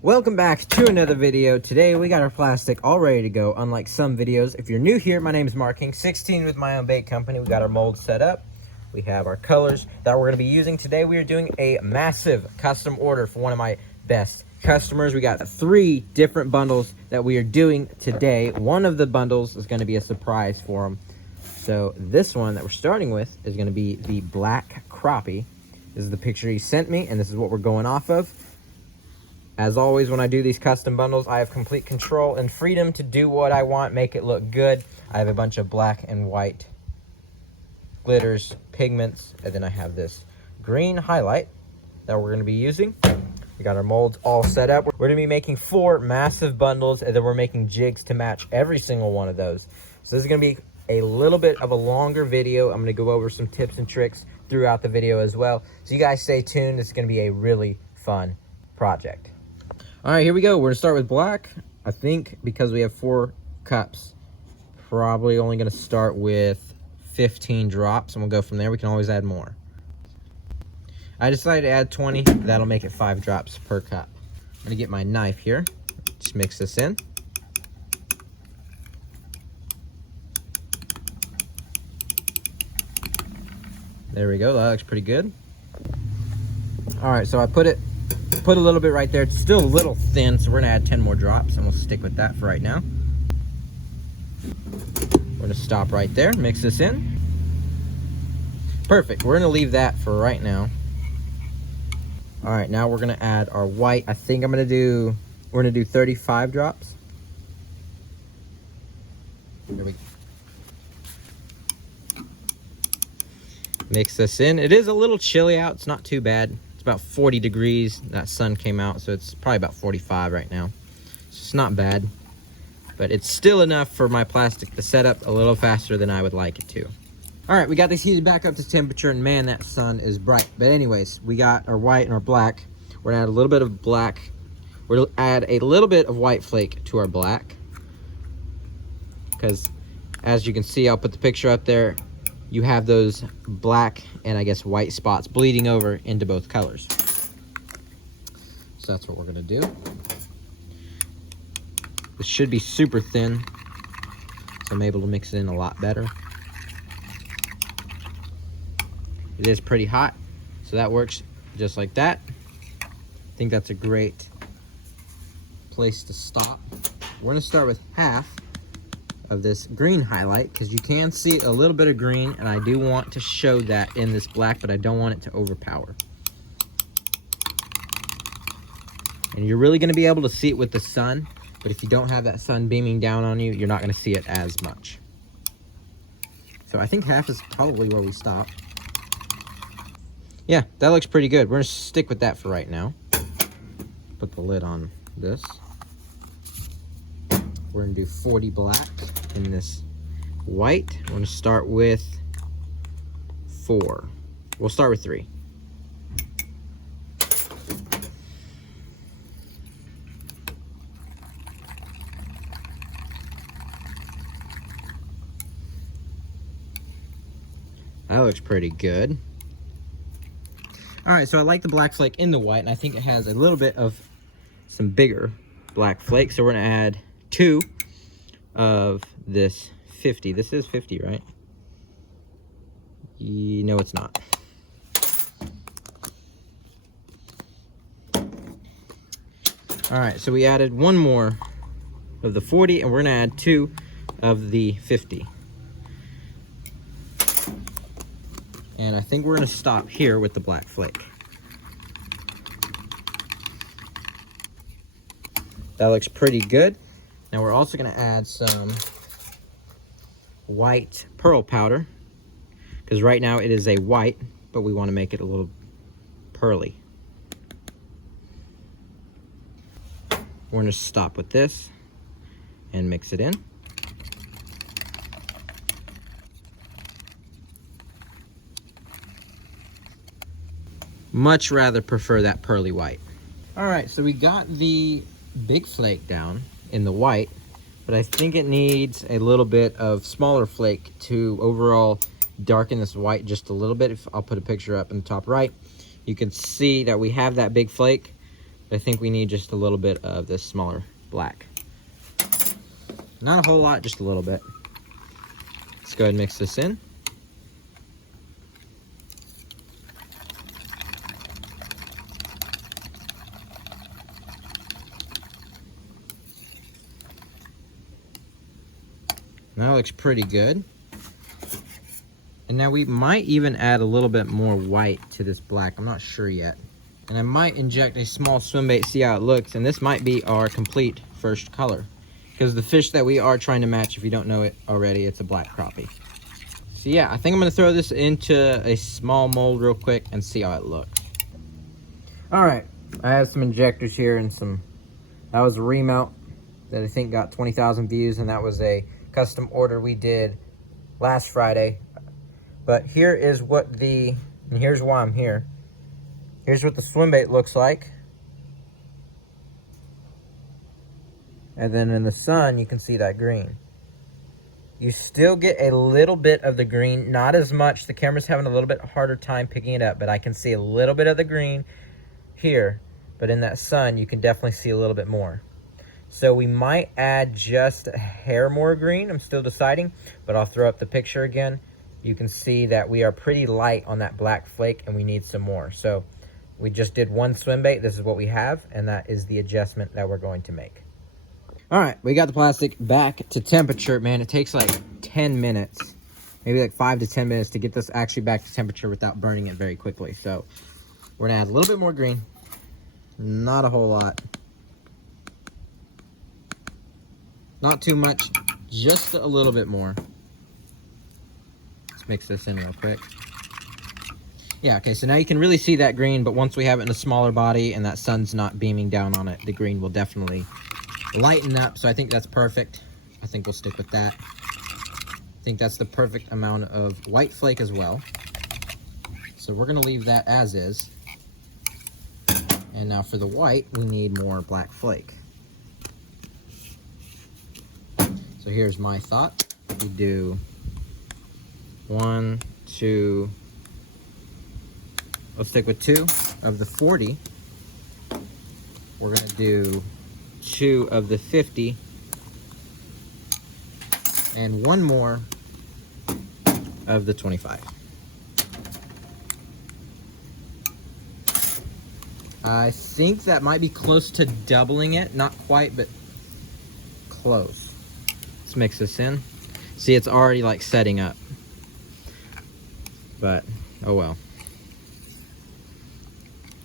Welcome back to another video. Today we got our plastic all ready to go, unlike some videos. If you're new here, my name is Mark King, 16 with my own bait company. We got our mold set up. We have our colors that we're going to be using. Today we are doing a massive custom order for one of my best customers. We got 3 different bundles that we are doing today. One of the bundles is going to be a surprise for them. So this one that we're starting with is going to be the black crappie. This is the picture he sent me, and this is what we're going off of. As always, when I do these custom bundles, I have complete control and freedom to do what I want, make it look good. I have a bunch of black and white glitters, pigments, and then I have this green highlight that we're going to be using. We got our molds all set up. We're going to be making 4 massive bundles, and then we're making jigs to match every single one of those. So this is going to be a little bit of a longer video. I'm going to go over some tips and tricks throughout the video as well. So you guys stay tuned. This is going to be a really fun project. All right, here we go. We're gonna start with black. I think because we have 4 cups, probably only gonna start with 15 drops, and we'll go from there. We can always add more. I decided to add 20. That'll make it 5 drops per cup. I'm gonna get my knife here. Just mix this in. There we go. That looks pretty good. All right, so I put a little bit right there. It's still a little thin, so we're gonna add 10 more drops, and we'll stick with that for right now. We're gonna stop right there, mix this in. Perfect. We're gonna leave that for right now. All right, now we're gonna add our white. I think we're gonna do 35 drops. There we go. Mix this in. It is a little chilly out. It's not too bad. It's about 40 degrees. That sun came out, so it's probably about 45 right now. So it's not bad, but it's still enough for my plastic to set up a little faster than I would like it to. All right, we got this heated back up to temperature, and man, that sun is bright. But anyways, we got our white and our black. We're gonna add a little bit of black. We're gonna add a little bit of white flake to our black, because as you can see, I'll put the picture up there. You have those black and I guess white spots bleeding over into both colors. So that's what we're gonna do. This should be super thin, so I'm able to mix it in a lot better. It is pretty hot, so that works just like that. I think that's a great place to stop. We're gonna start with half of this green highlight, because you can see a little bit of green, and I do want to show that in this black, but I don't want it to overpower. And you're really going to be able to see it with the sun, but if you don't have that sun beaming down on you, you're not going to see it as much. So I think half is probably where we stop. Yeah, that looks pretty good. We're going to stick with that for right now. Put the lid on this. We're going to do 40 black in this white. We're going to start with 4. We'll start with 3. That looks pretty good. All right, so I like the black flake in the white, and I think it has a little bit of some bigger black flake. So we're going to add 2 of this 50. This is 50, right? No, it's not. All right, so we added 1 more of the 40, and we're gonna add 2 of the 50. And I think we're gonna stop here with the black flake. That looks pretty good. Now we're also going to add some white pearl powder, because right now it is a white, but we want to make it a little pearly. We're going to stop with this and mix it in. Much rather prefer that pearly white. All right, so we got the big flake down in the white, but I think it needs a little bit of smaller flake to overall darken this white just a little bit. I'll put a picture up in the top right. You can see that we have that big flake, I think we need just a little bit of this smaller black. Not a whole lot, just a little bit. Let's go ahead and mix this in. That looks pretty good. And now we might even add a little bit more white to this black. I'm not sure yet. And I might inject a small swim bait, see how it looks. And this might be our complete first color. Because the fish that we are trying to match, if you don't know it already, it's a black crappie. So yeah, I think I'm gonna throw this into a small mold real quick and see how it looks. All right, I have some injectors here and that was a remount that I think got 20,000 views, and that was a custom order we did last Friday. But here is and here's why I'm here. Here's what the swim bait looks like. And then in the sun, you can see that green. You still get a little bit of the green, not as much. The camera's having a little bit harder time picking it up, but I can see a little bit of the green here. But in that sun, you can definitely see a little bit more. So we might add just a hair more green. I'm still deciding, but I'll throw up the picture again. You can see that we are pretty light on that black flake and we need some more. So we just did one swim bait. This is what we have, and that is the adjustment that we're going to make. All right, we got the plastic back to temperature. Man, it takes like 10 minutes, maybe like 5 to 10 minutes to get this actually back to temperature without burning it very quickly. So we're gonna add a little bit more green, not a whole lot. Not too much, just a little bit more. Let's mix this in real quick. Yeah, okay, so now you can really see that green, but once we have it in a smaller body and that sun's not beaming down on it, the green will definitely lighten up. So I think that's perfect. I think we'll stick with that. I think that's the perfect amount of white flake as well. So we're gonna leave that as is. And now for the white, we need more black flake. So here's my thought. We do 1, 2, let's stick with 2 of the 40. We're gonna do 2 of the 50. And 1 more of the 25. I think that might be close to doubling it. Not quite, but close. Let's mix this in. See, it's already like setting up. But, oh well.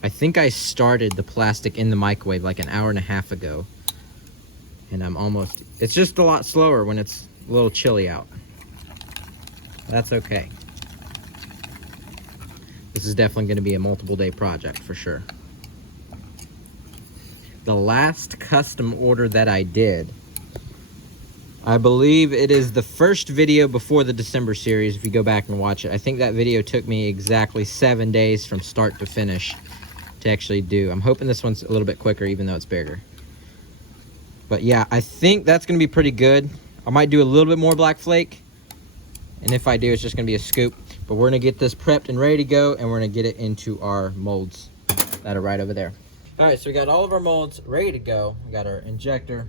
I think I started the plastic in the microwave like an hour and a half ago. And I'm almost, it's just a lot slower when it's a little chilly out. That's okay. This is definitely going to be a multiple day project for sure. The last custom order that I did, I believe it is the first video before the December series, if you go back and watch it. I think that video took me exactly 7 days from start to finish to actually do. I'm hoping this one's a little bit quicker, even though it's bigger. But yeah, I think that's going to be pretty good. I might do a little bit more black flake. And if I do, it's just going to be a scoop. But we're going to get this prepped and ready to go, and we're going to get it into our molds that are right over there. All right, so we got all of our molds ready to go. We got our injector,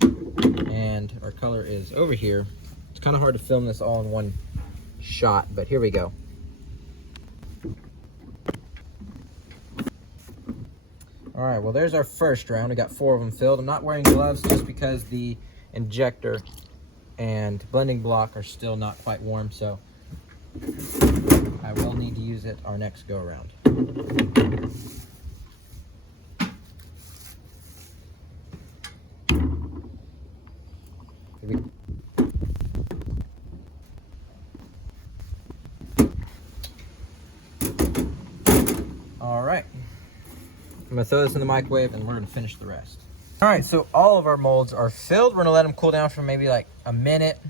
and our color is over here. It's kind of hard to film this all in one shot, but here we go. All right, well, there's our first round. We got 4 of them filled. I'm not wearing gloves just because the injector and blending block are still not quite warm, so I will need to use it our next go around. All right, I'm gonna throw this in the microwave and we're gonna finish the rest. All right, so all of our molds are filled. We're gonna let them cool down for maybe like a minute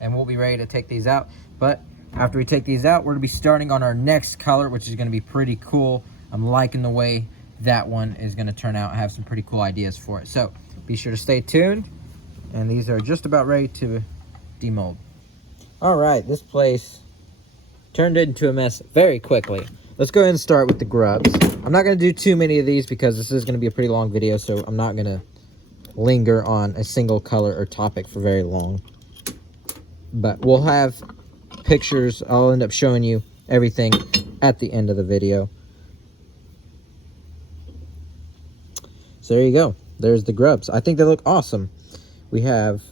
and we'll be ready to take these out. But after we take these out, we're gonna be starting on our next color, which is gonna be pretty cool. I'm liking the way that one is gonna turn out. I have some pretty cool ideas for it. So be sure to stay tuned. And these are just about ready to demold. All right, this place turned into a mess very quickly. let's go ahead and start with the grubs. I'm not going to do too many of these because this is going to be a pretty long video, so I'm not going to linger on a single color or topic for very long. But we'll have pictures. I'll end up showing you everything at the end of the video. So there you go. There's the grubs. I think they look awesome. We have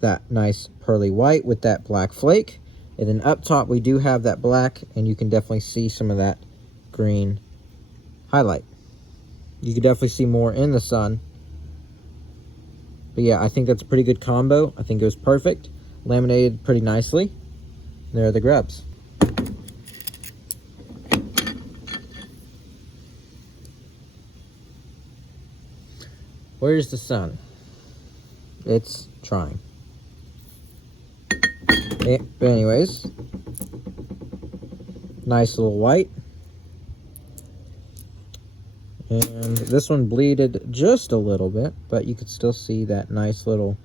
that nice pearly white with that black flake. And then up top we do have that black, and you can definitely see some of that green highlight. You can definitely see more in the sun. But yeah, I think that's a pretty good combo. I think it was perfect. Laminated pretty nicely. There are the grubs. Where's the sun? It's trying. But anyways, nice little white. And this one bleeded just a little bit, but you could still see that nice little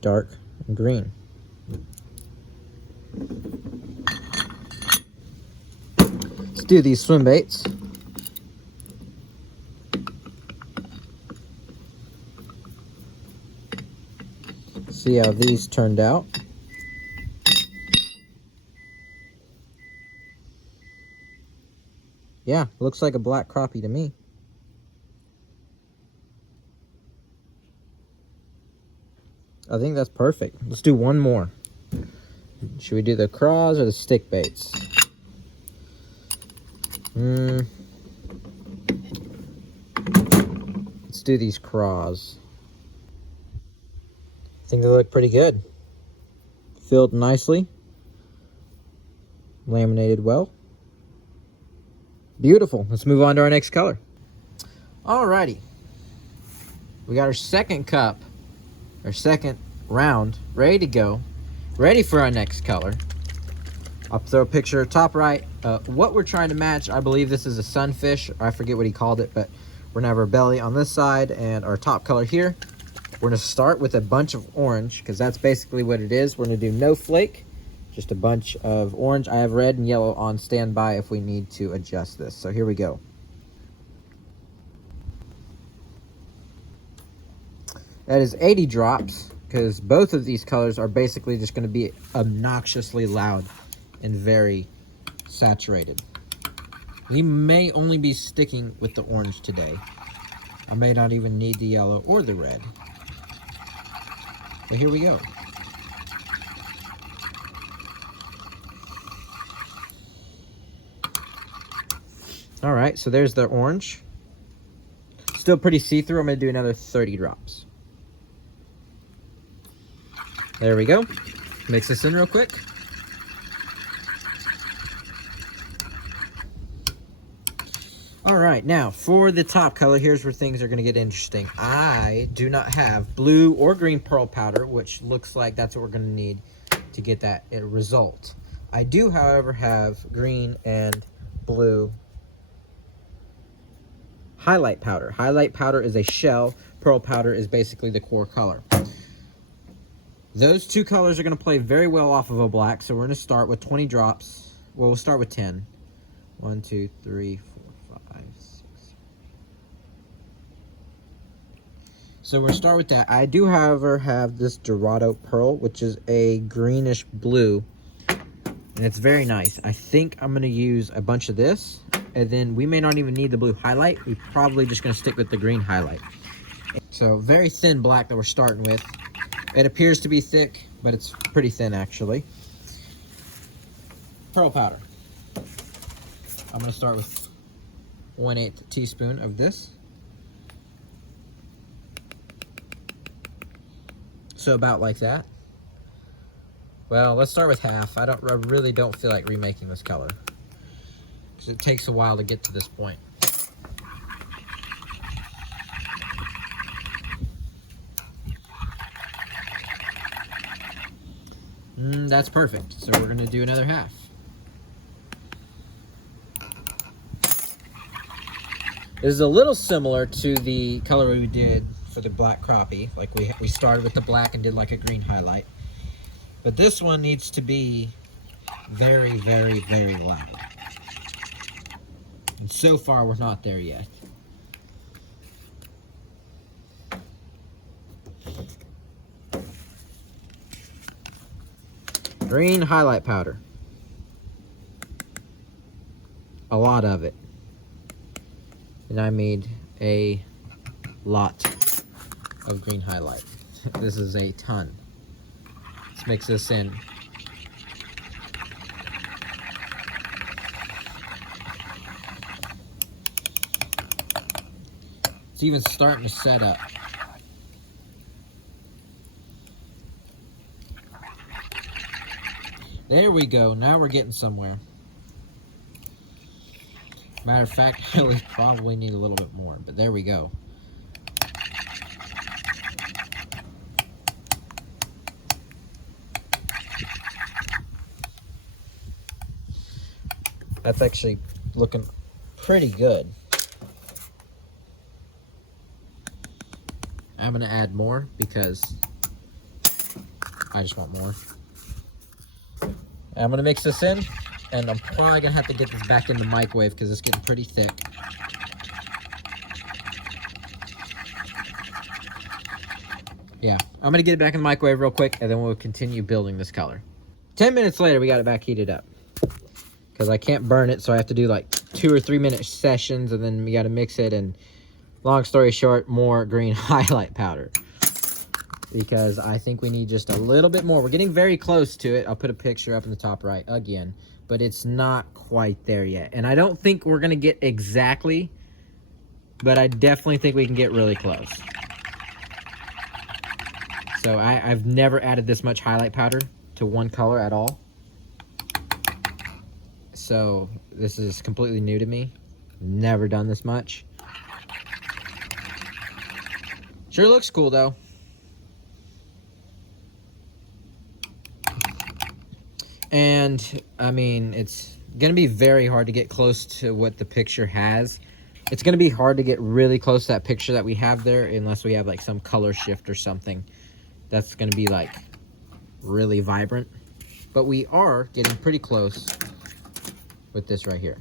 dark green. Let's do these swim baits. See how these turned out. Yeah, looks like a black crappie to me. I think that's perfect. Let's do one more. Should we do the craws or the stick baits? Let's do these craws. I think they look pretty good. Filled nicely. Laminated well. Beautiful. Let's move on to our next color. Alrighty. We got our second cup, our second round, ready to go. Ready for our next color. I'll throw a picture top right. What we're trying to match, I believe this is a sunfish. I forget what he called it, but we're gonna have our belly on this side and our top color here. We're gonna start with a bunch of orange because that's basically what it is. We're gonna do no flake, just a bunch of orange. I have red and yellow on standby if we need to adjust this. So here we go. That is 80 drops because both of these colors are basically just gonna be obnoxiously loud and very saturated. We may only be sticking with the orange today. I may not even need the yellow or the red. But here we go. All right, so there's the orange. Still pretty see-through. I'm gonna do another 30 drops. There we go. Mix this in real quick. All right, now for the top color, here's where things are gonna get interesting. I do not have blue or green pearl powder, which looks like that's what we're gonna need to get that result. I do, however, have green and blue highlight powder. Highlight powder is a shell. Pearl powder is basically the core color. Those two colors are gonna play very well off of a black, so we're gonna start with 20 drops. Well, we'll start with 10. 1, 2, 3, 4. So we're gonna start with that. I do, however, have this Dorado Pearl, which is a greenish blue, and it's very nice. I think I'm gonna use a bunch of this, and then we may not even need the blue highlight. We're probably just gonna stick with the green highlight. So very thin black that we're starting with. It appears to be thick, but it's pretty thin actually. Pearl powder. I'm gonna start with 1/8 teaspoon of this. So about like that. Well, let's start with half. I really don't feel like remaking this color because it takes a while to get to this point. That's perfect. So we're gonna do another half. This is a little similar to the color we did for the black crappie. Like we started with the black and did like a green highlight. But this one needs to be very, very, very loud. And so far, we're not there yet. Green highlight powder. A lot of it. And I made a lot of green highlight. This is a ton. Let's mix this in. It's even starting to set up. There we go. Now we're getting somewhere. Matter of fact, we probably need a little bit more, but there we go. That's actually looking pretty good. I'm gonna add more because I just want more. I'm gonna mix this in, and I'm probably gonna have to get this back in the microwave because it's getting pretty thick. Yeah, I'm gonna get it back in the microwave real quick, and then we'll continue building this color. 10 minutes later, we got it back heated up. Because I can't burn it, so I have to do like 2 or 3 minute sessions, and then we gotta mix it, and long story short, more green highlight powder. Because I think we need just a little bit more. We're getting very close to it. I'll put a picture up in the top right again, but it's not quite there yet. And I don't think we're gonna get exactly, but I definitely think we can get really close. So I've never added this much highlight powder to one color at all. So this is completely new to me. Never done this much. Sure looks cool though. And I mean, it's gonna be very hard to get close to what the picture has. It's gonna be hard to get really close to that picture that we have there unless we have like some color shift or something that's gonna be like really vibrant. But we are getting pretty close with this right here.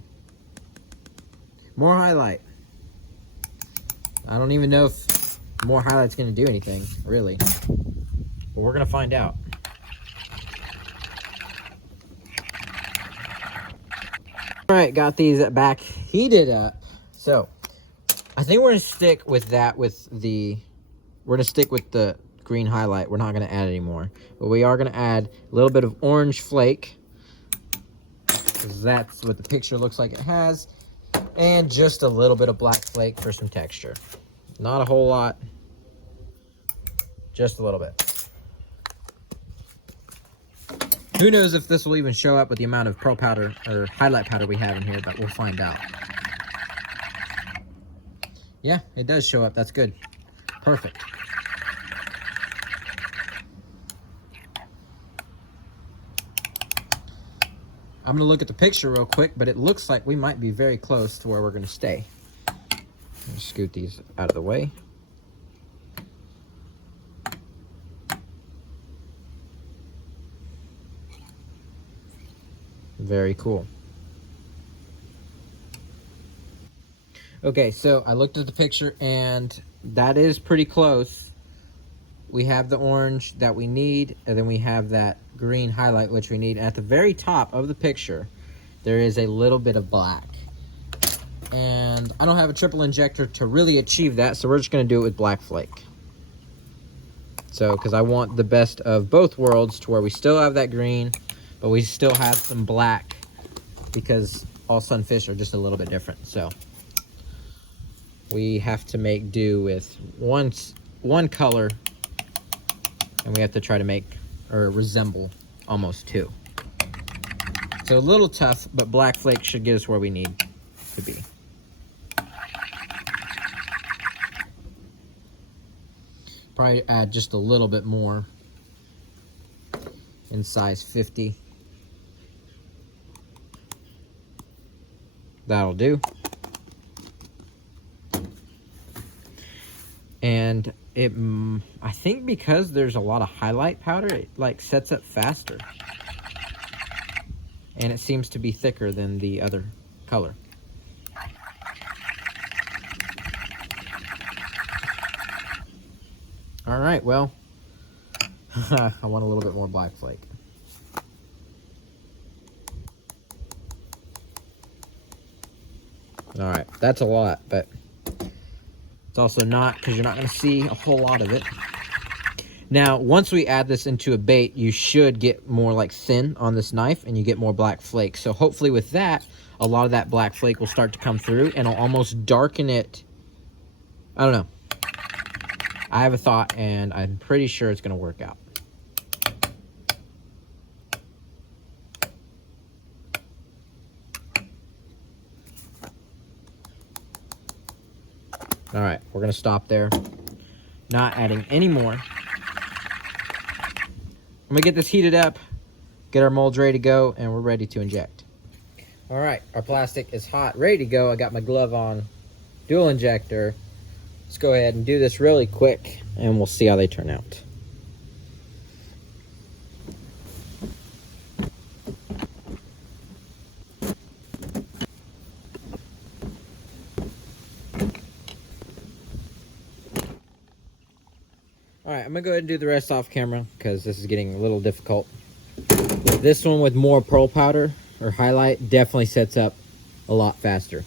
More highlight. I don't even know if more highlight's gonna do anything, really. But we're gonna find out. All right, got these back heated up. So I think we're gonna stick with that we're gonna stick with the green highlight. We're not gonna add any more, but we are gonna add a little bit of orange flake, because that's what the picture looks like it has, and just a little bit of black flake for some texture. Not a whole lot, just a little bit. Who knows if this will even show up with the amount of pearl powder or highlight powder we have in here, but we'll find out. Yeah, it does show up. That's good. Perfect. I'm going to look at the picture real quick, but it looks like we might be very close to where we're going to stay. Scoot these out of the way. Very cool. Okay, so I looked at the picture and that is pretty close. We have the orange that we need, and then we have that green highlight which we need. And at the very top of the picture, there is a little bit of black. And I don't have a triple injector to really achieve that, so we're just gonna do it with black flake. So, because I want the best of both worlds to where we still have that green, but we still have some black, because all sunfish are just a little bit different. So we have to make do with one color, and we have to try to make or resemble almost two. So a little tough, but black flake should get us where we need to be. Probably add just a little bit more in size 50. That'll do. And I think because there's a lot of highlight powder, it like sets up faster. And it seems to be thicker than the other color. All right, well, I want a little bit more black flake. All right, that's a lot, but it's also not, because you're not going to see a whole lot of it. Now, once we add this into a bait, you should get more like thin on this knife, and you get more black flake. So hopefully with that, a lot of that black flake will start to come through, and it'll almost darken it. I don't know. I have a thought, and I'm pretty sure it's going to work out. All right, we're going to stop there. Not adding any more. I'm going to get this heated up, get our molds ready to go, and we're ready to inject. All right, our plastic is hot, ready to go. I got my glove on, dual injector. Let's go ahead and do this really quick, and we'll see how they turn out. All right, I'm gonna go ahead and do the rest off camera because this is getting a little difficult. This one with more pearl powder or highlight definitely sets up a lot faster.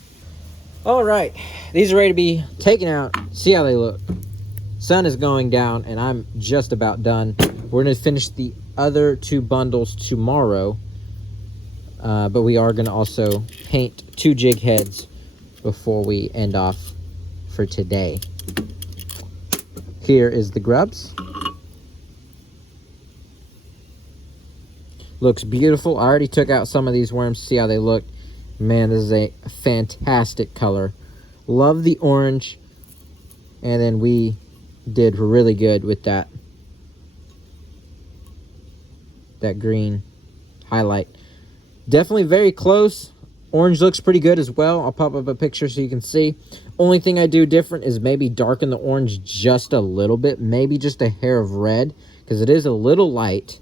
All right, these are ready to be taken out. See how they look. Sun is going down and I'm just about done. We're gonna finish the other 2 bundles tomorrow, but we are gonna also paint 2 jig heads before we end off for today. Here is the grubs. Looks beautiful. I already took out some of these worms to see how they look. Man, this is a fantastic color. Love the orange. And then we did really good with that green highlight. Definitely very close. Orange looks pretty good as well. I'll pop up a picture so you can see. Only thing I do different is maybe darken the orange just a little bit. Maybe just a hair of red, because it is a little light.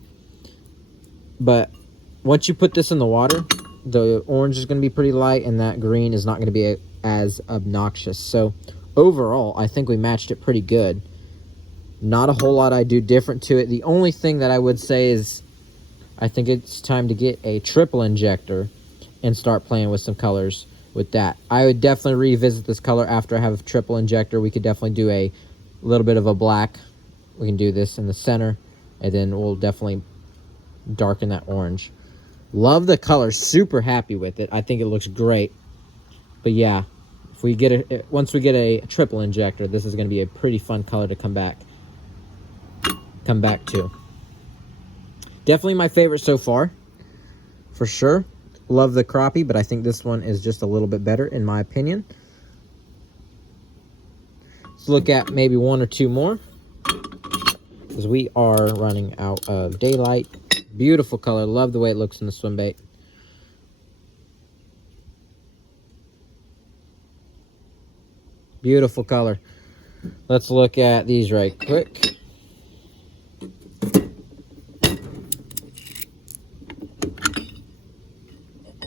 But once you put this in the water, the orange is going to be pretty light, and that green is not going to be as obnoxious. So overall, I think we matched it pretty good. Not a whole lot I do different to it. The only thing that I would say is I think it's time to get a triple injector and start playing with some colors with that. I would definitely revisit this color after I have a triple injector. We could definitely do a little bit of a black. We can do this in the center, and then we'll definitely darken that orange. Love the color. Super happy with it. I think it looks great. But yeah, if we get once we get a triple injector, this is going to be a pretty fun color to come back to. Definitely my favorite so far, for sure. Love the crappie, but I think this one is just a little bit better in my opinion. Let's look at maybe 1 or 2 more, because we are running out of daylight. Beautiful color. Love the way it looks in the swim bait. Beautiful color. Let's look at these right quick.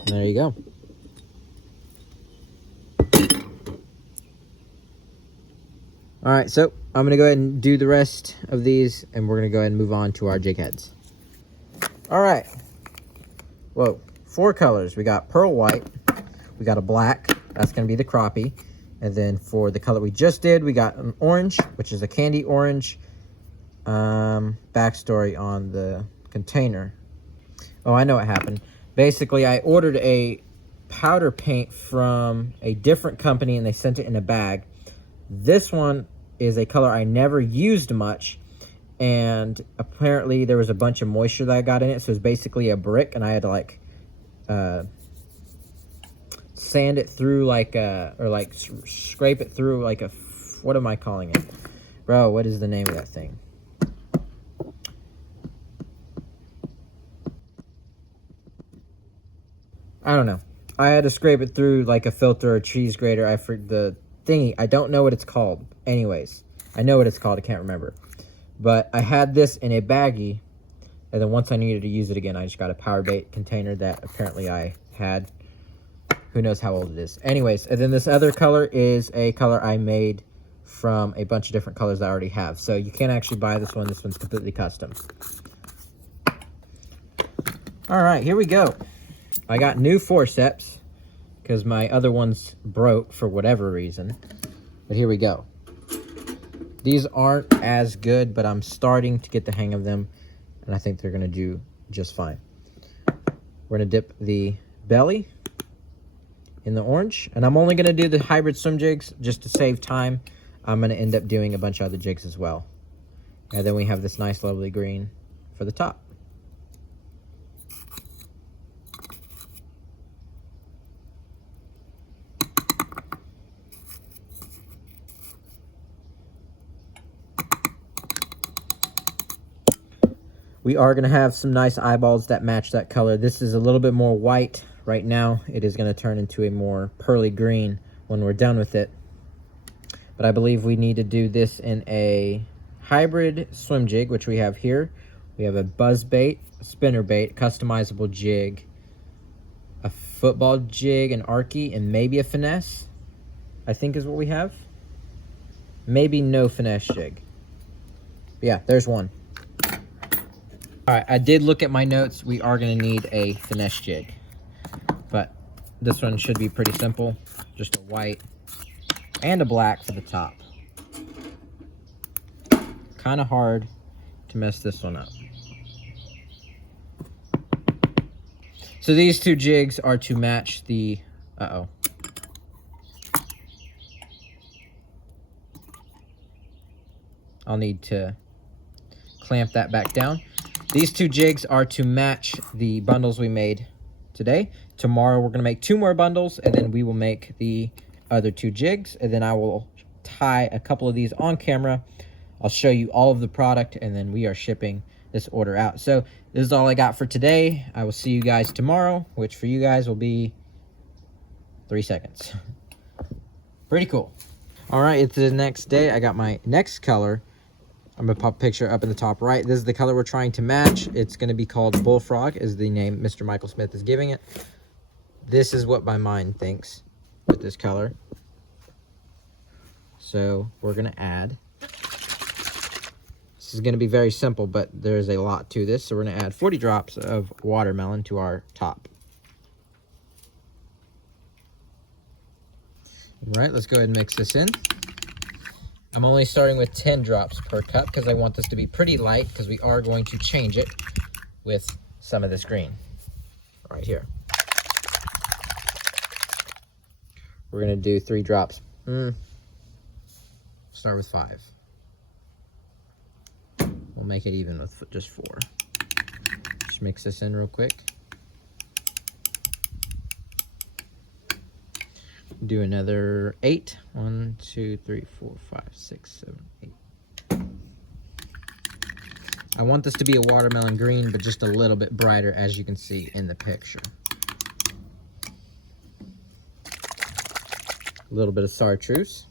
There you go. All right, so I'm going to go ahead and do the rest of these, and we're going to go ahead and move on to our jig heads. All right. Whoa, 4 colors. We got pearl white. We got a black. That's going to be the crappie. And then for the color we just did, we got an orange, which is a candy orange. Backstory on the container. Oh, I know what happened. Basically, I ordered a powder paint from a different company, and they sent it in a bag. This one is a color I never used much, and apparently there was a bunch of moisture that I got in it, so it's basically a brick, and I had to like sand it through like scrape it through like a, what am I calling it? Bro, what is the name of that thing? I don't know. I had to scrape it through like a filter or cheese grater. The thingy. I don't know what it's called. Anyways, I know what it's called. I can't remember. But I had this in a baggie, and then once I needed to use it again, I just got a power bait container that apparently I had. Who knows how old it is. Anyways, and then this other color is a color I made from a bunch of different colors that I already have. So you can't actually buy this one. This one's completely custom. All right, here we go. I got new forceps because my other ones broke for whatever reason. But here we go. These aren't as good, but I'm starting to get the hang of them, and I think they're gonna do just fine. We're gonna dip the belly in the orange, and I'm only gonna do the hybrid swim jigs just to save time. I'm gonna end up doing a bunch of other jigs as well. And then we have this nice lovely green for the top. We are going to have some nice eyeballs that match that color. This is a little bit more white right now. It is going to turn into a more pearly green when we're done with it. But I believe we need to do this in a hybrid swim jig, which we have here. We have a buzz bait, a spinner bait, customizable jig, a football jig, an arky, and maybe a finesse, I think is what we have. Maybe no finesse jig. But yeah, there's one. All right, I did look at my notes. We are going to need a finesse jig, but this one should be pretty simple. Just a white and a black for the top. Kind of hard to mess this one up. So these two jigs are to match the, I'll need to clamp that back down. These two jigs are to match the bundles we made today. Tomorrow we're going to make 2 more bundles, and then we will make the other 2 jigs, and then I will tie a couple of these on camera. I'll show you all of the product, and then we are shipping this order out. So this is all I got for today. I will see you guys tomorrow, which for you guys will be 3 seconds. Pretty cool. All right, it's the next day. I got my next color. I'm going to pop a picture up in the top right. This is the color we're trying to match. It's going to be called Bullfrog, is the name Mr. Michael Smith is giving it. This is what my mind thinks with this color. So we're going to add. This is going to be very simple, but there's a lot to this. So we're going to add 40 drops of watermelon to our top. All right, let's go ahead and mix this in. I'm only starting with 10 drops per cup because I want this to be pretty light, because we are going to change it with some of this green right here. We're going to do 3 drops. Start with 5. We'll make it even with just 4. Just mix this in real quick. Do another 8. 1, 2, 3, 4, 5, 6, 7, 8. I want this to be a watermelon green, but just a little bit brighter, as you can see in the picture. A little bit of chartreuse.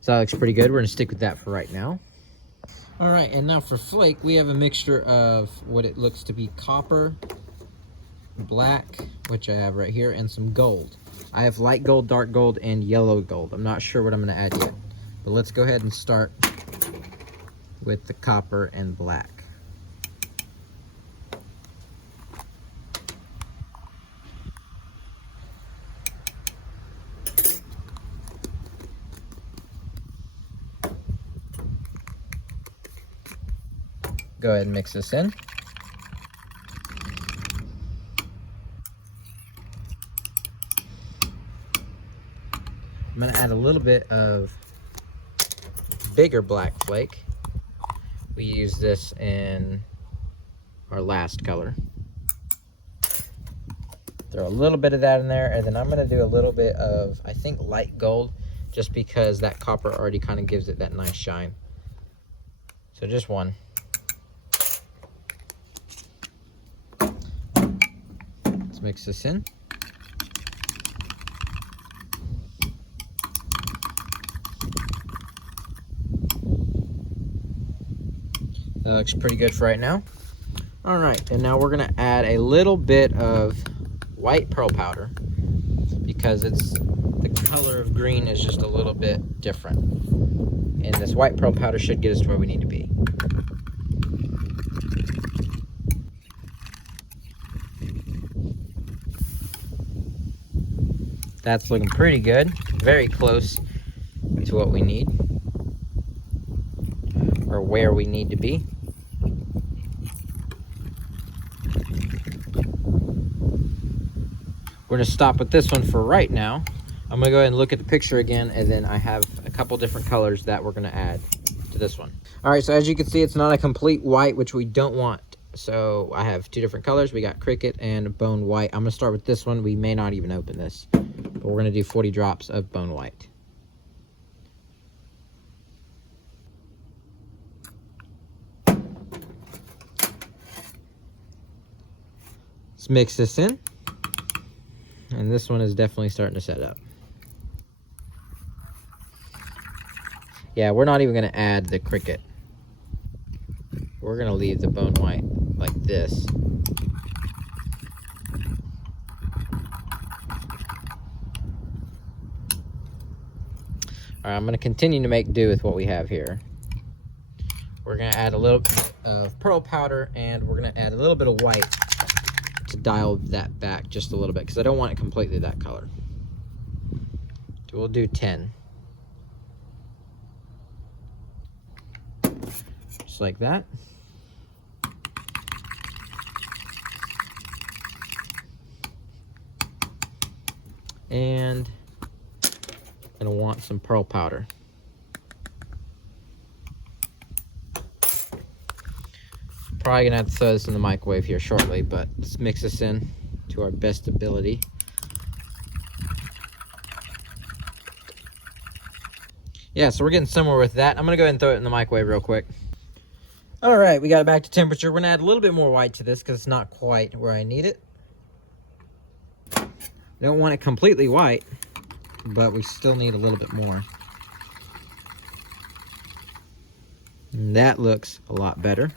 So that looks pretty good. We're going to stick with that for right now. All right, and now for flake, we have a mixture of what it looks to be copper, black, which I have right here, and some gold. I have light gold, dark gold, and yellow gold. I'm not sure what I'm going to add yet. But let's go ahead and start with the copper and black. Go ahead and mix this in. I'm going to add a little bit of bigger black flake. We use this in our last color. Throw a little bit of that in there, and then I'm going to do a little bit of, I think, light gold, just because that copper already kind of gives it that nice shine. So just one. Let's mix this in. That looks pretty good for right now. All right, and now we're gonna add a little bit of white pearl powder because the color of green is just a little bit different. And this white pearl powder should get us to where we need to be. That's looking pretty good, very close to what we need, or where we need to be. We're gonna stop with this one for right now. I'm gonna go ahead and look at the picture again, and then I have a couple different colors that we're gonna add to this one. All right, so as you can see, it's not a complete white, which we don't want. So I have two different colors. We got cricket and bone white. I'm gonna start with this one. We may not even open this, but we're gonna do 40 drops of bone white. Let's mix this in. And this one is definitely starting to set up. Yeah, we're not even gonna add the cricket. We're gonna leave the bone white like this. All right, I'm gonna continue to make do with what we have here. We're gonna add a little bit of pearl powder, and we're gonna add a little bit of white to dial that back just a little bit, because I don't want it completely that color. So we'll do 10. Just like that. And gonna want some pearl powder. Probably gonna have to throw this in the microwave here shortly, but let's mix this in to our best ability. Yeah, so we're getting somewhere with that. I'm gonna go ahead and throw it in the microwave real quick. All right, we got it back to temperature. We're gonna add a little bit more white to this because it's not quite where I need it. Don't want it completely white, but we still need a little bit more. And that looks a lot better.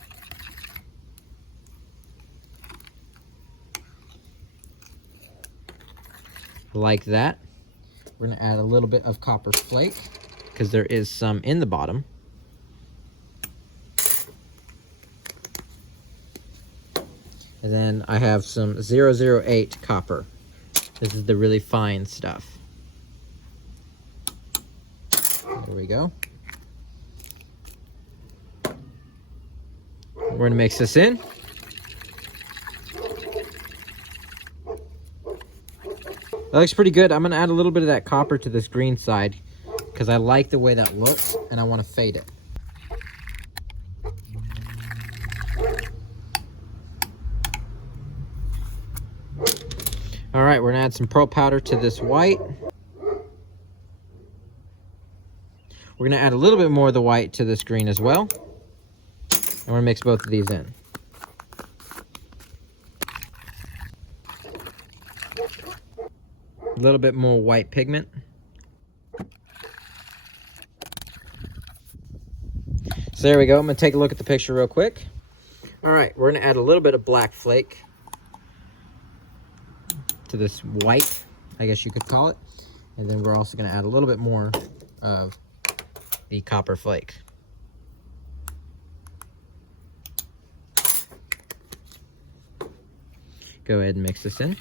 Like that. We're gonna add a little bit of copper flake because there is some in the bottom. And then I have some 008 copper. This is the really fine stuff. There we go. We're gonna mix this in. That looks pretty good. I'm gonna add a little bit of that copper to this green side because I like the way that looks and I want to fade it. All right, we're gonna add some pearl powder to this white. We're gonna add a little bit more of the white to this green as well. And we're gonna mix both of these in. A little bit more white pigment. So there we go. I'm gonna take a look at the picture real quick. All right, we're gonna add a little bit of black flake to this white, I guess you could call it. And then we're also gonna add a little bit more of the copper flake. Go ahead and mix this in.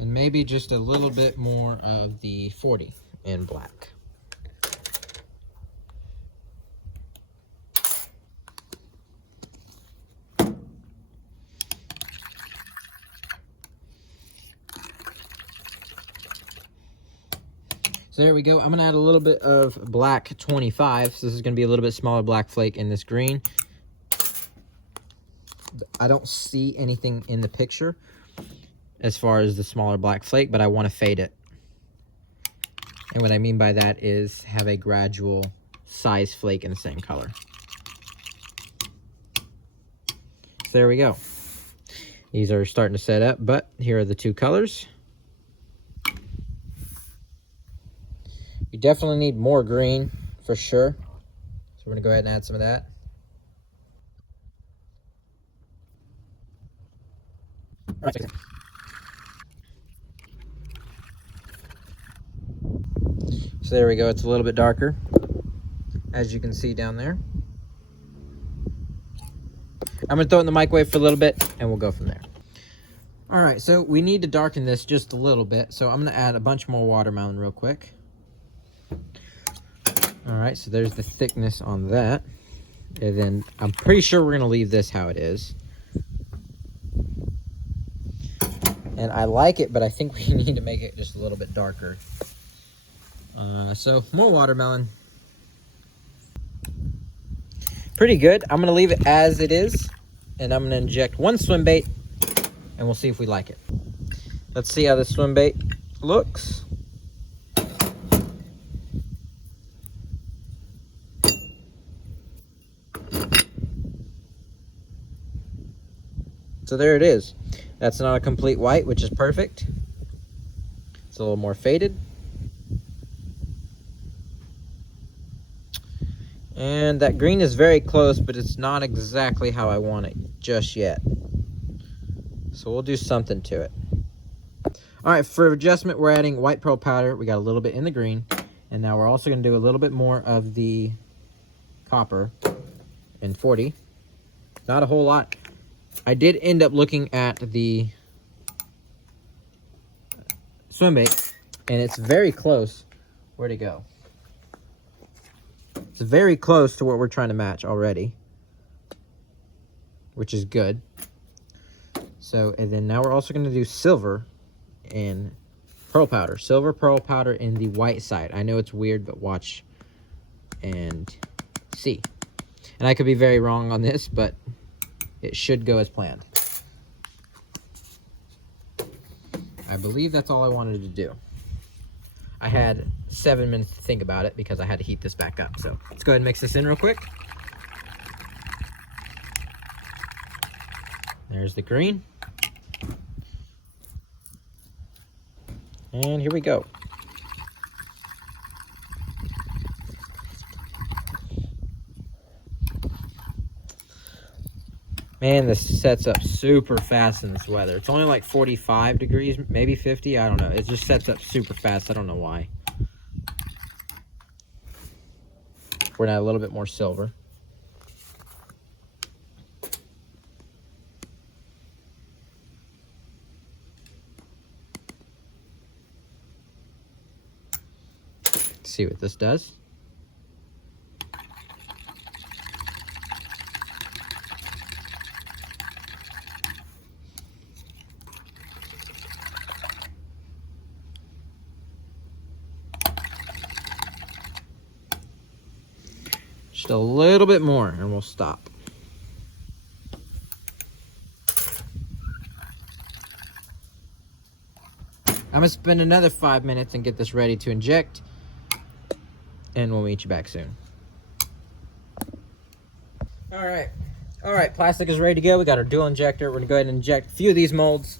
And maybe just a little bit more of the 40 in black. So there we go. I'm gonna add a little bit of black 25. So this is gonna be a little bit smaller black flake in this green. I don't see anything in the picture as far as the smaller black flake, but I want to fade it. And what I mean by that is have a gradual size flake in the same color. So there we go. These are starting to set up, but here are the two colors. You definitely need more green for sure. So we're gonna go ahead and add some of that. All right. So there we go, it's a little bit darker, as you can see down there. I'm gonna throw it in the microwave for a little bit and we'll go from there. All right, so we need to darken this just a little bit, so I'm gonna add a bunch more watermelon real quick. All right, so there's the thickness on that. And then I'm pretty sure we're gonna leave this how it is. And I like it, but I think we need to make it just a little bit darker. So more watermelon. Pretty good. I'm gonna leave it as it is, and I'm gonna inject one swim bait, and we'll see if we like it. Let's see how the swim bait looks. So there it is. That's not a complete white, which is perfect. It's a little more faded. And that green is very close, but it's not exactly how I want it just yet. So we'll do something to it. All right, for adjustment, we're adding white pearl powder. We got a little bit in the green. And now we're also gonna do a little bit more of the copper in 40. Not a whole lot. I did end up looking at the swim bait, and it's very close. Where'd it go? It's very close to what we're trying to match already, which is good. So, and then now we're also going to do silver and pearl powder. Silver pearl powder in the white side. I know it's weird, but watch and see. And I could be very wrong on this, but it should go as planned. I believe that's all I wanted to do. I had 7 minutes to think about it because I had to heat this back up. So let's go ahead and mix this in real quick. There's the green. And here we go. Man, this sets up super fast in this weather. It's only like 45 degrees, maybe 50, I don't know. It just sets up super fast, I don't know why. We're gonna add a little bit more silver. Let's see what this does. Just a little bit more and we'll stop. I'm gonna spend another 5 minutes and get this ready to inject, and we'll meet you back soon. All right, plastic is ready to go. We got our dual injector. We're gonna go ahead and inject a few of these molds.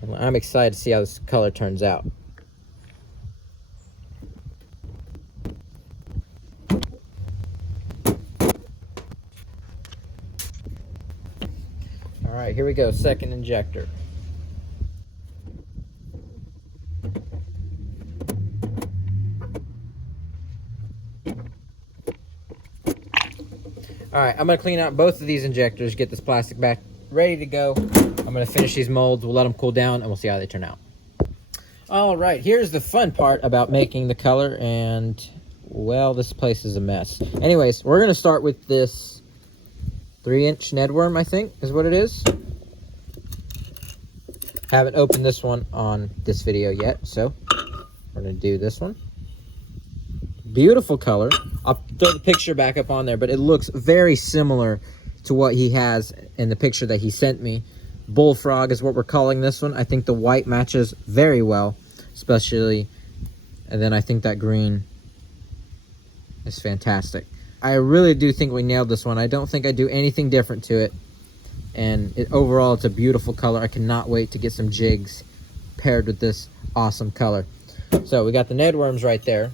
And I'm excited to see how this color turns out. All right, here we go, second injector. All right, I'm gonna clean out both of these injectors, get this plastic back ready to go. I'm gonna finish these molds, we'll let them cool down, and we'll see how they turn out. All right, here's the fun part about making the color, and, well, this place is a mess. Anyways, we're gonna start with this 3-inch Ned worm, I think, is what it is. Haven't opened this one on this video yet, so we're gonna do this one. Beautiful color. I'll throw the picture back up on there, but it looks very similar to what he has in the picture that he sent me. Bullfrog is what we're calling this one. I think the white matches very well, especially, and then I think that green is fantastic. I really do think we nailed this one. I don't think I do anything different to it. And overall, it's a beautiful color. I cannot wait to get some jigs paired with this awesome color. So we got the Ned worms right there.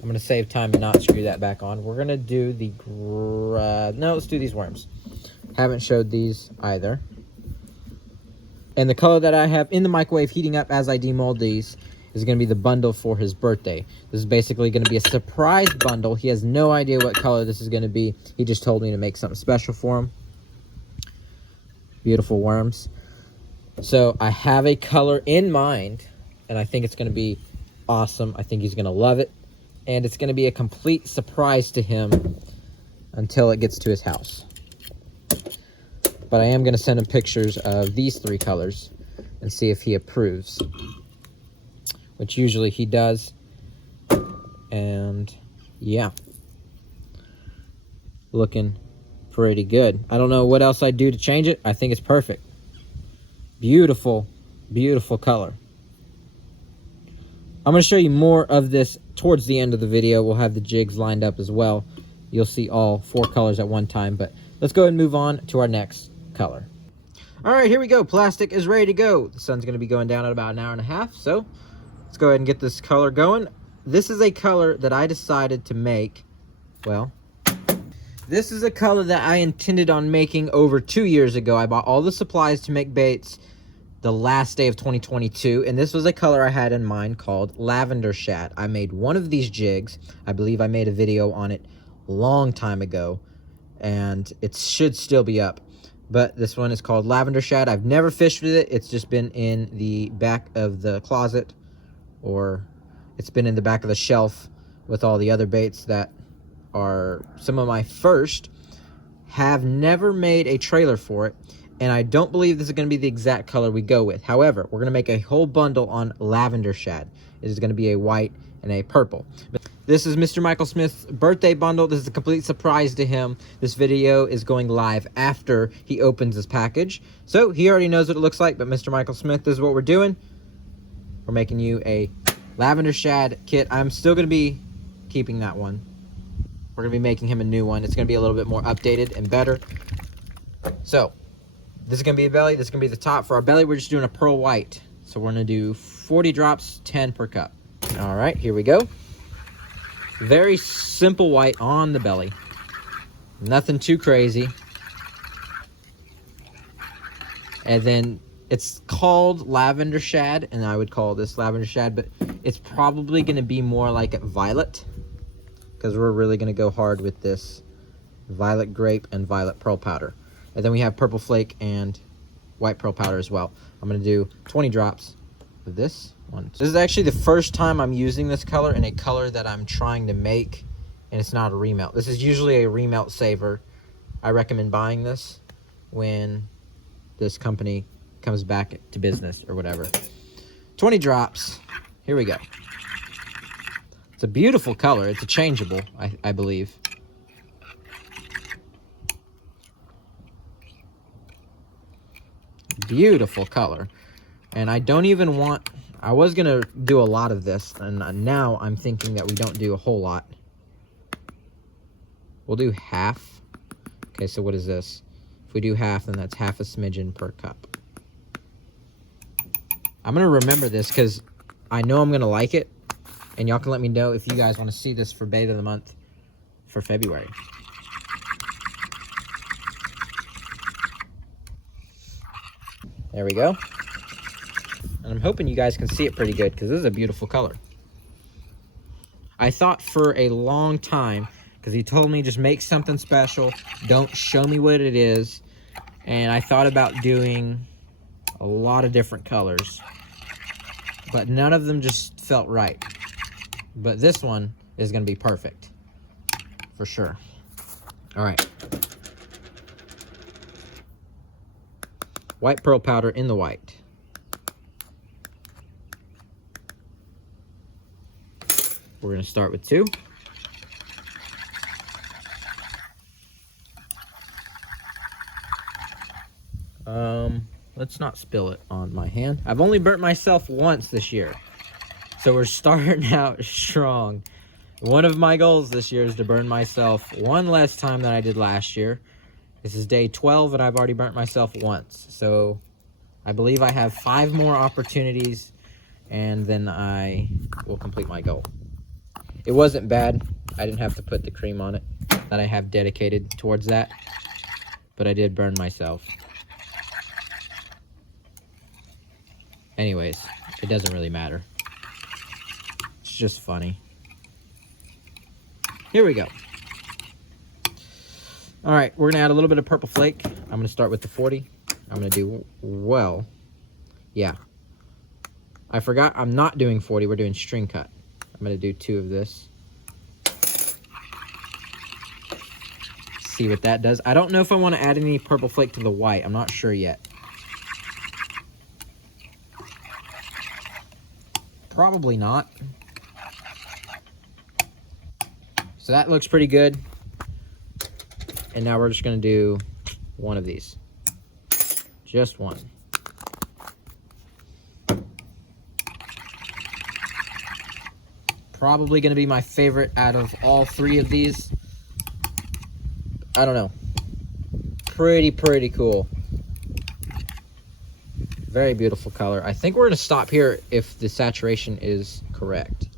I'm I'm going to save time and not screw that back on. We're going to do the... no, let's do these worms. Haven't showed these either. And the color that I have in the microwave heating up as I demold these is going to be the bundle for his birthday. This is basically going to be a surprise bundle. He has no idea what color this is going to be. He just told me to make something special for him. Beautiful worms. So I have a color in mind, and I think it's going to be awesome. I think he's going to love it. And it's going to be a complete surprise to him until it gets to his house. But I am going to send him pictures of these 3 colors and see if he approves. Which usually he does. And yeah. Looking pretty good. I don't know what else I'd do to change it. I think it's perfect. Beautiful, beautiful color. I'm going to show you more of this towards the end of the video. We'll have the jigs lined up as well. You'll see all 4 colors at one time. But let's go ahead and move on to our next color. All right, here we go. Plastic is ready to go. The sun's going to be going down at about an hour and a half. So let's go ahead and get this color going. This is a color that I decided to make, well, this is a color that I intended on making over 2 years ago. I bought all the supplies to make baits the last day of 2022, and this was a color I had in mind called lavender shad. I made one of these jigs. I believe I made a video on it a long time ago, and it should still be up. But this one is called lavender shad. I've never fished with it. It's just been in the back of the closet, or it's been in the back of the shelf with all the other baits that are some of my first. Have never made a trailer for it, and I don't believe this is going to be the exact color we go with. However, we're going to make a whole bundle on lavender shad. It is going to be a white and a purple. This is Mr. Michael Smith's birthday bundle. This is a complete surprise to him. This video is going live after he opens his package. So he already knows what it looks like, but Mr. Michael Smith, this is what we're doing. We're making you a lavender shad kit. I'm still going to be keeping that one. We're going to be making him a new one. It's going to be a little bit more updated and better. So this is going to be a belly. This is going to be the top. For our belly, we're just doing a pearl white. So we're going to do 40 drops, 10 per cup. All right, here we go. Very simple white on the belly. Nothing too crazy. And then it's called lavender shad, and I would call this lavender shad, but it's probably going to be more like a violet, because we're really going to go hard with this violet grape and violet pearl powder. And then we have purple flake and white pearl powder as well. I'm going to do 20 drops of this one. This is actually the first time I'm using this color in a color that I'm trying to make, and it's not a remelt. This is usually a remelt saver. I recommend buying this when this company comes back to business or whatever. 20 drops. Here we go. It's a beautiful color. It's a changeable, I believe. Beautiful color. And I don't even want... I was going to do a lot of this, and now I'm thinking that we don't do a whole lot. We'll do half. Okay, so what is this? If we do half, then that's half a smidgen per cup. I'm going to remember this because I know I'm going to like it. And y'all can let me know if you guys want to see this for bait of the month for February. There we go. And I'm hoping you guys can see it pretty good because this is a beautiful color. I thought for a long time, because he told me just make something special, don't show me what it is. And I thought about doing a lot of different colors, but none of them just felt right. But this one is going to be perfect for sure. All right. White pearl powder in the white. We're going to start with 2. Let's not spill it on my hand. I've only burnt myself once this year, so we're starting out strong. One of my goals this year is to burn myself one less time than I did last year. This is day 12, and I've already burnt myself once. So I believe I have 5 more opportunities, and then I will complete my goal. It wasn't bad. I didn't have to put the cream on it that I have dedicated towards that, but I did burn myself. Anyways, it doesn't really matter. It's just funny. Here we go. All right, we're gonna add a little bit of purple flake. I'm gonna start with the 40. I'm gonna do, well, yeah. I forgot I'm not doing 40, we're doing string cut. I'm gonna do 2 of this. See what that does. I don't know if I wanna add any purple flake to the white. I'm not sure yet. Probably not. So that looks pretty good. And now we're just gonna do 1 of these. Just 1. Probably gonna be my favorite out of all 3 of these. I don't know. Pretty cool. Very beautiful color. I think we're gonna stop here if the saturation is correct.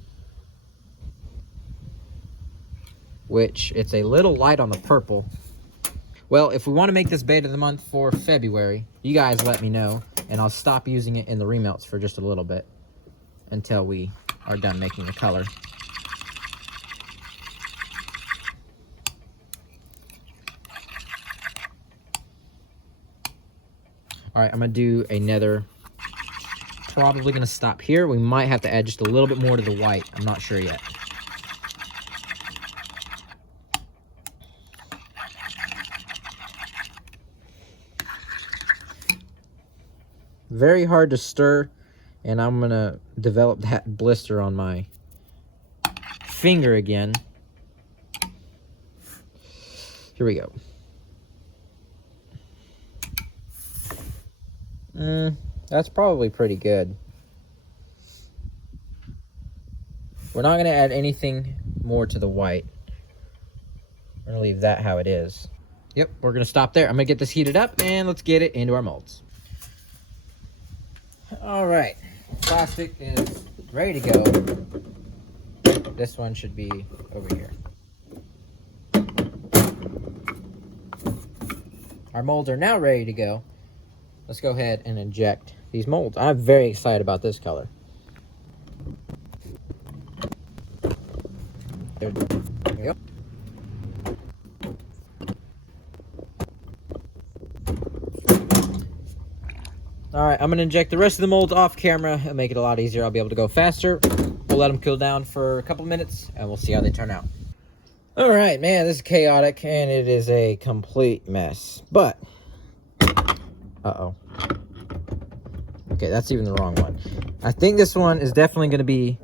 Which, it's a little light on the purple. Well, if we want to make this bait of the month for February, you guys let me know, and I'll stop using it in the remelts for just a little bit until we are done making the color. All right, I'm going to do another, probably going to stop here. We might have to add just a little bit more to the white. I'm not sure yet. Very hard to stir, and I'm gonna develop that blister on my finger again. Here we go. That's probably pretty good. We're not gonna add anything more to the white. We're gonna leave that how it is. Yep, we're gonna stop there. I'm gonna get this heated up, and let's get it into our molds. All right, plastic is ready to go. This one should be over here. Our molds are now ready to go. Let's go ahead and inject these molds. I'm very excited about this color. There we go. All right, I'm gonna inject the rest of the molds off camera and make it a lot easier. I'll be able to go faster. We'll let them cool down for a couple minutes and we'll see how they turn out. All right, man, this is chaotic and it is a complete mess, but, uh-oh. Okay, that's even the wrong one. I think this one is definitely gonna be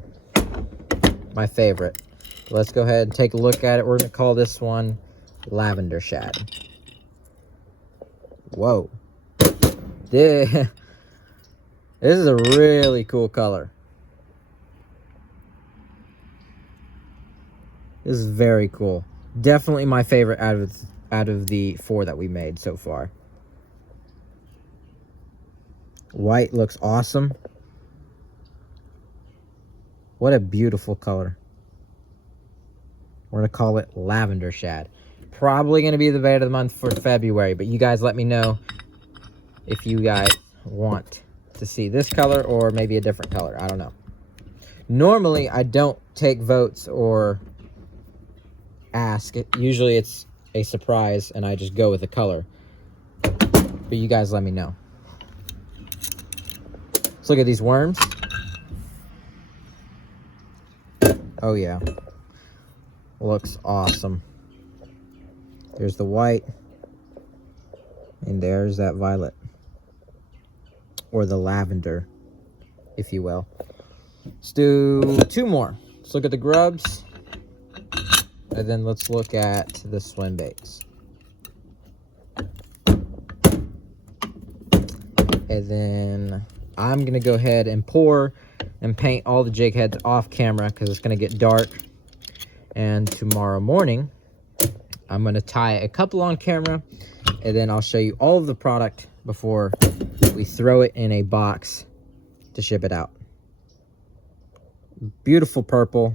my favorite. Let's go ahead and take a look at it. We're gonna call this one Lavender Shad. Whoa. This is a really cool color. This is very cool. Definitely my favorite out of the 4 that we made so far. White looks awesome. What a beautiful color. We're gonna call it Lavender Shad. Probably gonna be the bait of the month for February, but you guys let me know if you guys want to see this color or maybe a different color. I don't know. Normally, I don't take votes or ask. Usually it's a surprise and I just go with the color. But you guys let me know. Let's look at these worms. Oh yeah. Looks awesome. There's the white. And there's that violet. Or the lavender, if you will. Let's do 2 more. Let's look at the grubs. And then let's look at the swim baits. And then I'm going to go ahead and pour and paint all the jig heads off camera because it's going to get dark. And tomorrow morning, I'm going to tie a couple on camera. And then I'll show you all of the product before we throw it in a box to ship it out. Beautiful purple.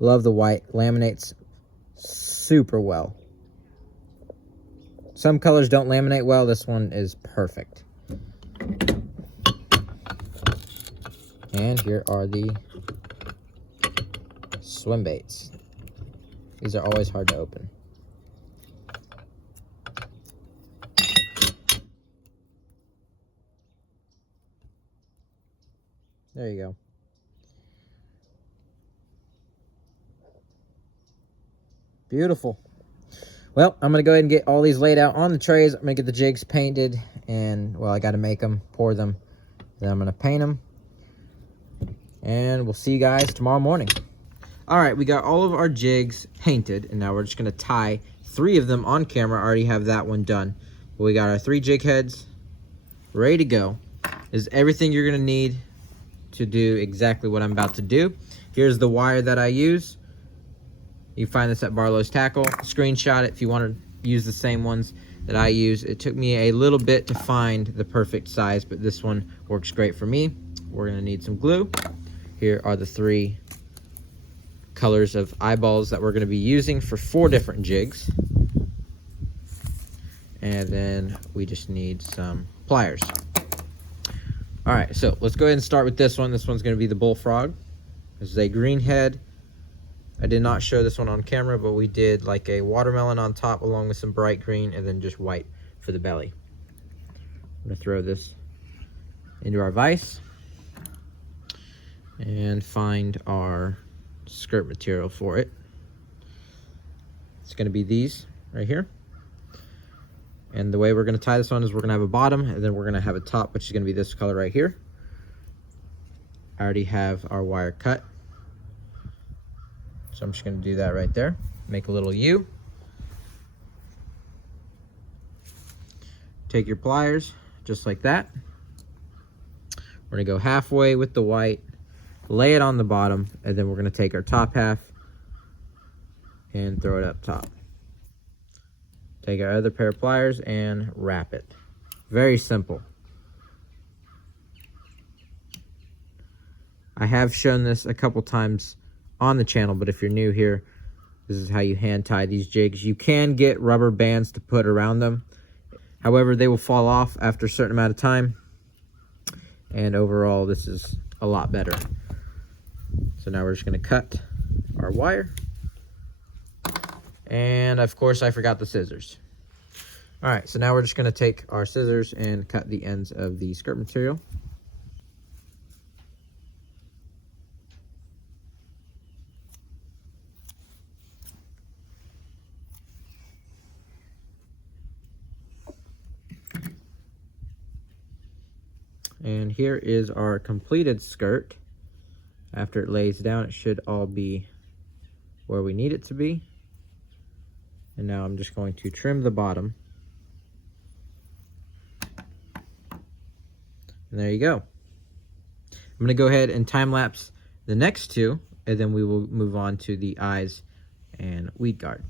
Love the white. Laminates super well. Some colors don't laminate well. This one is perfect. And here are the swim baits. These are always hard to open. There you go. Beautiful. Well, I'm going to go ahead and get all these laid out on the trays. I'm going to get the jigs painted, and, well, I got to make them, pour them. Then I'm going to paint them. And we'll see you guys tomorrow morning. All right, we got all of our jigs painted, and now we're just going to tie 3 of them on camera. I already have that one done. But we got our 3 jig heads ready to go. This is everything you're going to need to do exactly what I'm about to do. Here's the wire that I use. You find this at Barlow's Tackle. Screenshot it if you want to use the same ones that I use. It took me a little bit to find the perfect size, but this one works great for me. We're going to need some glue. Here are the 3 colors of eyeballs that we're going to be using for 4 different jigs. And then we just need some pliers. All right, so let's go ahead and start with this one. This one's going to be the bullfrog. This is a green head. I did not show this one on camera, but we did like a watermelon on top along with some bright green and then just white for the belly. I'm going to throw this into our vise and find our skirt material for it. It's going to be these right here. And the way we're going to tie this on is we're going to have a bottom, and then we're going to have a top, which is going to be this color right here. I already have our wire cut. So I'm just going to do that right there. Make a little U. Take your pliers, just like that. We're going to go halfway with the white, lay it on the bottom, and then we're going to take our top half and throw it up top. Take our other pair of pliers and wrap it. Very simple. I have shown this a couple times on the channel, but if you're new here, this is how you hand tie these jigs. You can get rubber bands to put around them. However, they will fall off after a certain amount of time. And overall, this is a lot better. So now we're just going to cut our wire. And of course, I forgot the scissors. All right, so now we're just going to take our scissors and cut the ends of the skirt material. And here is our completed skirt. After it lays down, it should all be where we need it to be. And now I'm just going to trim the bottom. And there you go. I'm going to go ahead and time lapse the next 2, and then we will move on to the eyes and weed guard.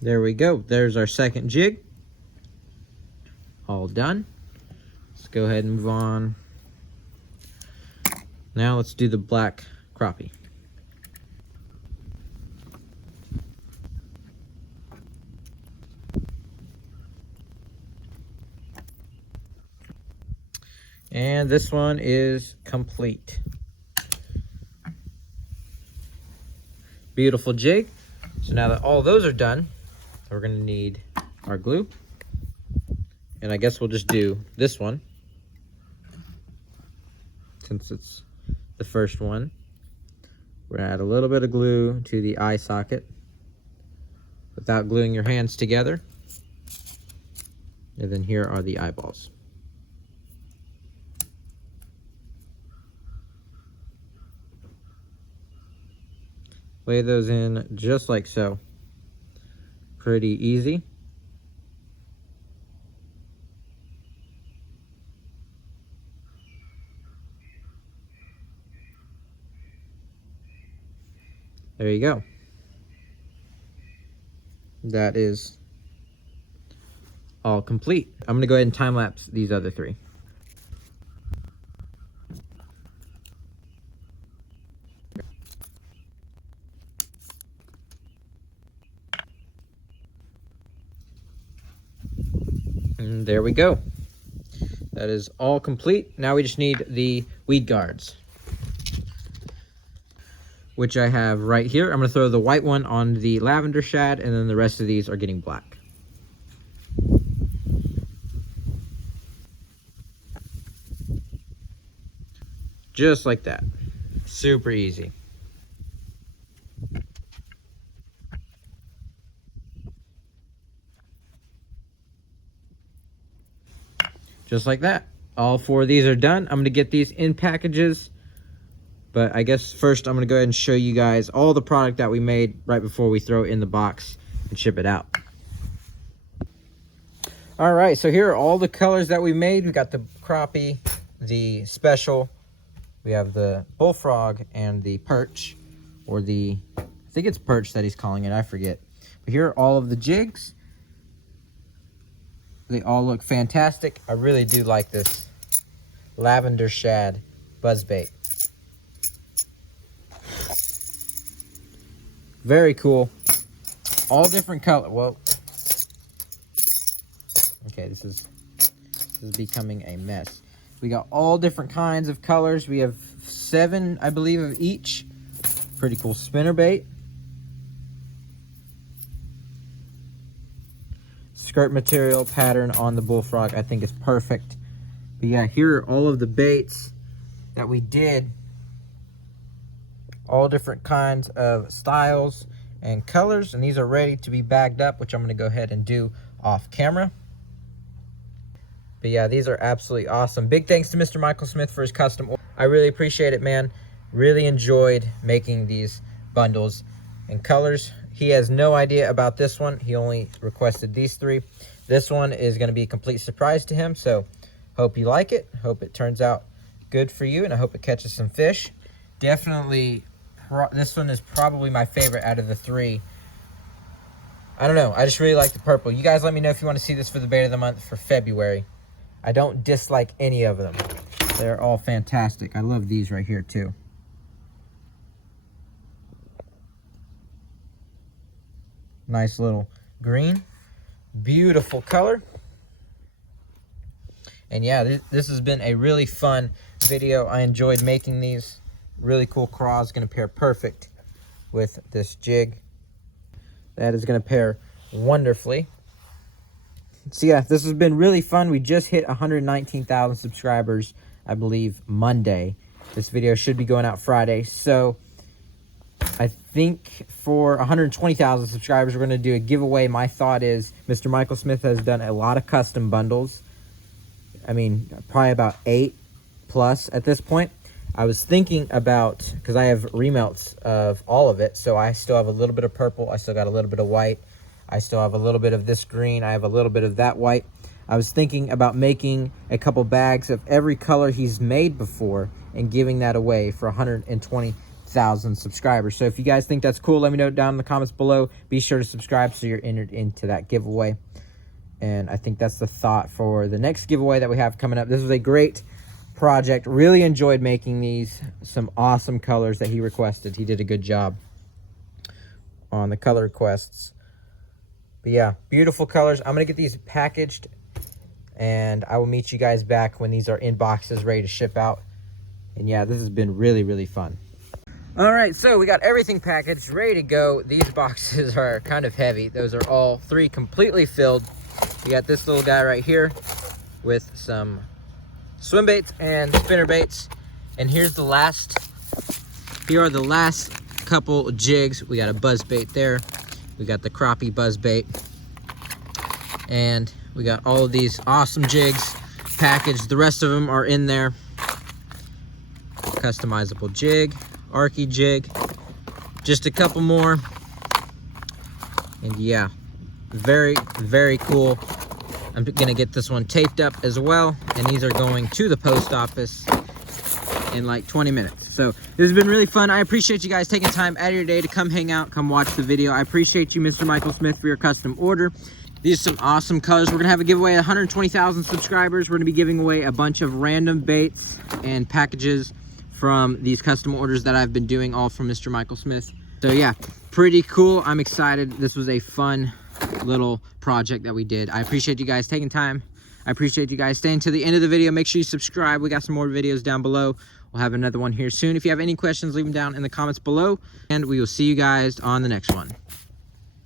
There we go. There's our second jig. All done. Let's go ahead and move on. Now let's do the black crappie. And this one is complete. Beautiful jig. So now that all those are done, we're going to need our glue. And I guess we'll just do this one, since it's the first one. We're going to add a little bit of glue to the eye socket without gluing your hands together. And then here are the eyeballs. Lay those in just like so. Pretty easy. There you go. That is all complete. I'm gonna go ahead and time lapse these other 3. And there we go. That is all complete. Now we just need the weed guards, which I have right here. I'm gonna throw the white one on the lavender shad, and then the rest of these are getting black. Just like that. Super easy. Just like that. All 4 of these are done. I'm gonna get these in packages, but I guess first I'm gonna go ahead and show you guys all the product that we made right before we throw it in the box and ship it out. All right, so here are all the colors that we made. We got the crappie, the special, we have the bullfrog, and the perch, or the, I think it's perch that he's calling it, I forget. But here are all of the jigs. They all look fantastic. I really do like this lavender shad buzzbait. Very cool. All different color. Well, okay, this is becoming a mess. We got all different kinds of colors. We have 7, I believe, of each. Pretty cool spinnerbait. Skirt material pattern on the bullfrog, I think is perfect. But yeah, here are all of the baits that we did. All different kinds of styles and colors, and these are ready to be bagged up, which I'm going to go ahead and do off camera. But yeah, these are absolutely awesome. Big thanks to Mr. Michael Smith for his custom order. I really appreciate it, man. Really enjoyed making these bundles and colors. He has no idea about this one. He only requested these 3. This one is going to be a complete surprise to him, so hope you like it. Hope it turns out good for you, and I hope it catches some fish. Definitely, this one is probably my favorite out of the 3. I don't know. I just really like the purple. You guys let me know if you want to see this for the bait of the month for February. I don't dislike any of them. They're all fantastic. I love these right here, too. Nice little green, beautiful color. And yeah, this has been a really fun video. I enjoyed making these. Really cool craws, gonna pair perfect with this jig. That is gonna pair wonderfully. So yeah, this has been really fun. We just hit 119,000 subscribers, I believe, Monday. This video should be going out Friday. So I think for 120,000 subscribers, we're going to do a giveaway. My thought is Mr. Michael Smith has done a lot of custom bundles. I mean, probably about 8 plus at this point. I was thinking about, because I have remelts of all of it, so I still have a little bit of purple. I still got a little bit of white. I still have a little bit of this green. I have a little bit of that white. I was thinking about making a couple bags of every color he's made before and giving that away for 120,000 subscribers. So if you guys think that's cool, let me know down in the comments below. Be sure to subscribe so you're entered into that giveaway. And I think that's the thought for the next giveaway that we have coming up. This was a great project. Really enjoyed making these. Some awesome colors that he requested. He did a good job on the color requests. But yeah, beautiful colors. I'm going to get these packaged, and I will meet you guys back when these are in boxes ready to ship out. And yeah, this has been really, really fun. All right, so we got everything packaged, ready to go. These boxes are kind of heavy. Those are all 3 completely filled. We got this little guy right here with some swim baits and spinner baits. And here's the last, here are the last couple jigs. We got a buzz bait there. We got the crappie buzz bait. And we got all of these awesome jigs packaged. The rest of them are in there. Customizable jig, Arky jig, just a couple more. And yeah, very, very cool. I'm gonna get this one taped up as well, and these are going to the post office in like 20 minutes. So this has been really fun. I appreciate you guys taking time out of your day to come hang out, come watch the video. I appreciate you, Mr. Michael Smith, for your custom order. These are some awesome colors. We're gonna have a giveaway at 120,000 subscribers. We're gonna be giving away a bunch of random baits and packages from these custom orders that I've been doing, all from Mr. Michael Smith. So yeah, pretty cool. I'm excited. This was a fun little project that we did. I appreciate you guys taking time. I appreciate you guys staying to the end of the video. Make sure you subscribe. We got some more videos down below. We'll have another one here soon. If you have any questions, leave them down in the comments below, and we will see you guys on the next one.